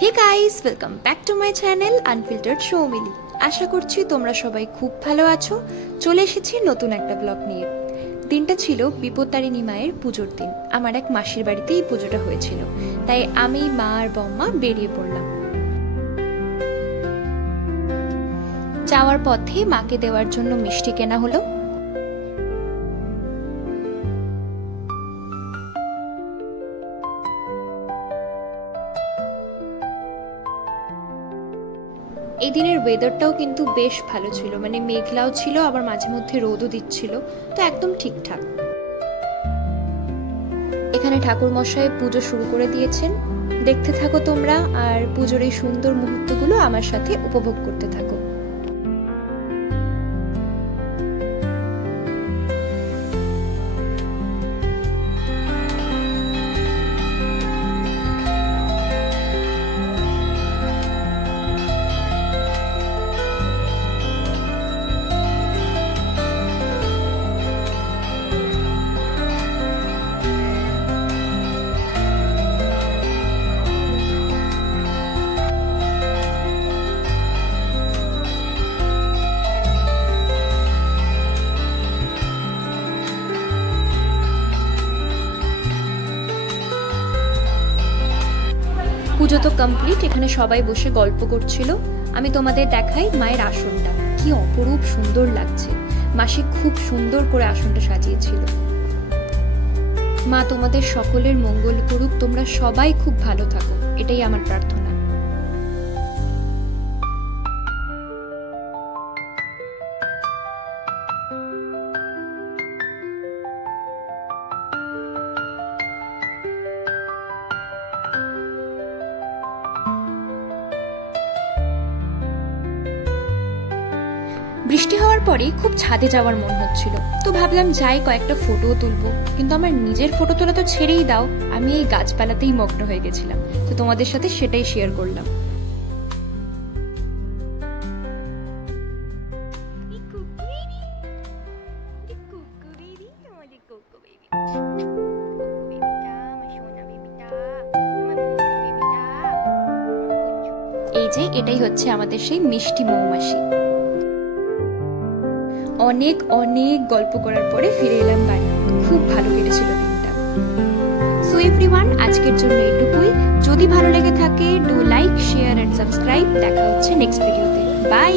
Hey guys, welcome back to my channel unfiltered Soumili. আশা করছি তোমরা সবাই খুব ভালো আছো। চলে এসেছি নতুন একটা ব্লগ নিয়ে। দিনটা ছিল বিপত্তারিণী মায়ের পুজোর দিন। আমার এক মাসির বাড়িতেই পুজোটা হয়েছিল, তাই আমি, মা আর বম্মা বেরিয়ে পড়লাম। যাওয়ার পথে মাকে দেওয়ার জন্য মিষ্টি কেনা হলো। এই দিনের ওয়েদারটাও কিন্তু বেশ ভালো ছিল, মানে মেঘলাও ছিল, আবার মাঝে মধ্যে রোদও দিচ্ছিল, তো একদম ঠিকঠাক। এখানে ঠাকুর মশাই পুজো শুরু করে দিয়েছেন। দেখতে থাকো তোমরা, আর পুজোর এই সুন্দর মুহূর্তগুলো আমার সাথে উপভোগ করতে থাকো। পুজো তো কমপ্লিট। এখানে সবাই বসে গল্প করছিল। আমি তোমাদের দেখাই মায়ের আসনটা, কি অপরূপ সুন্দর লাগছে। মাসি খুব সুন্দর করে আসনটা সাজিয়েছিল। মা তোমাদের সকলের মঙ্গল করুক, তোমরা সবাই খুব ভালো থাকো, এটাই আমার প্রার্থনা। বৃষ্টি হওয়ার পরে খুব ছাদে যাওয়ার মন হচ্ছিল, তো ভাবলাম যাই, কয়েকটা ফটোও তুলবো। কিন্তু আমার নিজের ফটো তোলা তো ছেড়েই দাও, আমি এই গাছপালাতেই মগ্ন হয়ে গেছিলাম। তো তোমাদের সাথে সেটাই শেয়ার করলাম। এই যে এটাই হচ্ছে আমাদের সেই মিষ্টি মৌমাছি। অনেক অনেক গল্প করার পরে ফিরে এলাম বাড়ি। খুব ভালো কেটেছিল দিনটা। সো এভরিওয়ান, আজকের জন্য এটুকুই। যদি ভালো লেগে থাকে, do like, share and subscribe. দেখা হচ্ছে নেক্সট ভিডিওতে। বাই।